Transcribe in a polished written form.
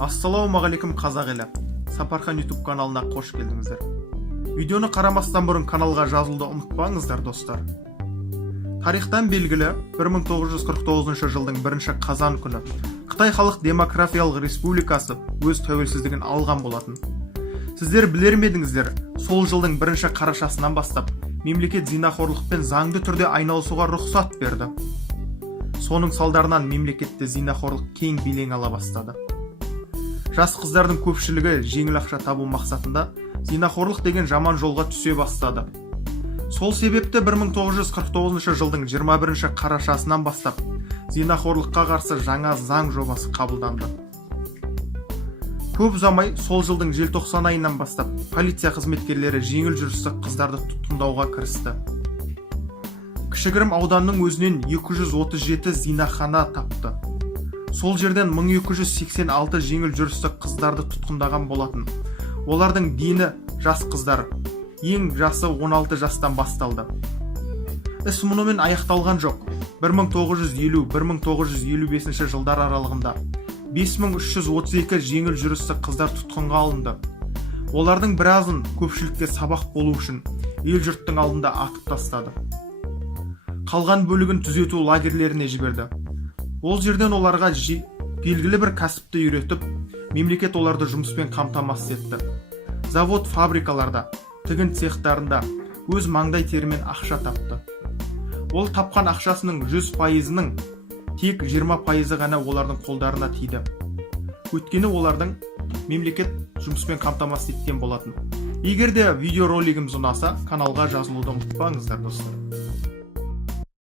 Ассалаумағалейкум қазақ елі. Сапархан YouTube каналына қош келдіңіздер. Видеоны қарамастан бұрын каналға жазылуды ұмытпаңыздар, достар. Тарихтан белгілі 1949 жылдың 1 қазан күні Қытай Халық Демократиялық Республикасы өз тәуелсіздігін алған болатын. Сіздер білер медіңіздер, сол жылдың 1 қарашасынан бастап мемлекет зинақорлықпен заңды түрде айналысуға рұқсат берді. Соның салдарынан мемлекетте зинақорлық кең белең ала бастады. Жас қыздардың көпшілігі жеңіл ақша табу мақсатында зинақорлық деген жаман жолға түсе бастады. Сол себепті 1949 жылдың 21 қарашасынан бастап зинақорлыққа қарсы жаңа заң жобасы қабылданды. Көп ұзамай сол жылдың желтоқсан айынан бастап полиция қызметкерлері жеңіл жүрісті қыздарды тұтқындауға кірісті. Кішігірім ауданның өзінен 237 зинахана тапты. Сол жерден 1286 жеңіл жүрісті қыздарды тұтқындаған болатын. Олардың дені жас қыздар, ең жасы 16 жастан басталды. Іс мұнымен аяқталған жоқ. 1950-1955 жылдар аралығында 5332 жеңіл жүрісті қыздар тұтқынға алынды. Олардың біразын көпшілікке сабақ болу үшін ел жұрттың алдында атып тастады. Қалған бөлігін түзету лагерлеріне жіберді. Ол жерден оларға белгілі бір кәсіпті үйретіп, мемлекет оларды жұмыспен қамтамасыз етті. Завод, фабрикаларда, тігін цехтарында өз маңдай терімен ақша тапты. Ол тапқан ақшасының 100%-ның тек 20% ғана олардың қолдарына тиді. Өйткені олардың мемлекет жұмыспен қамтамасыз еткен болатын. Егер де видеоролигіміз ұнаса, каналға жазылуды ұмытпаңыздар, достар.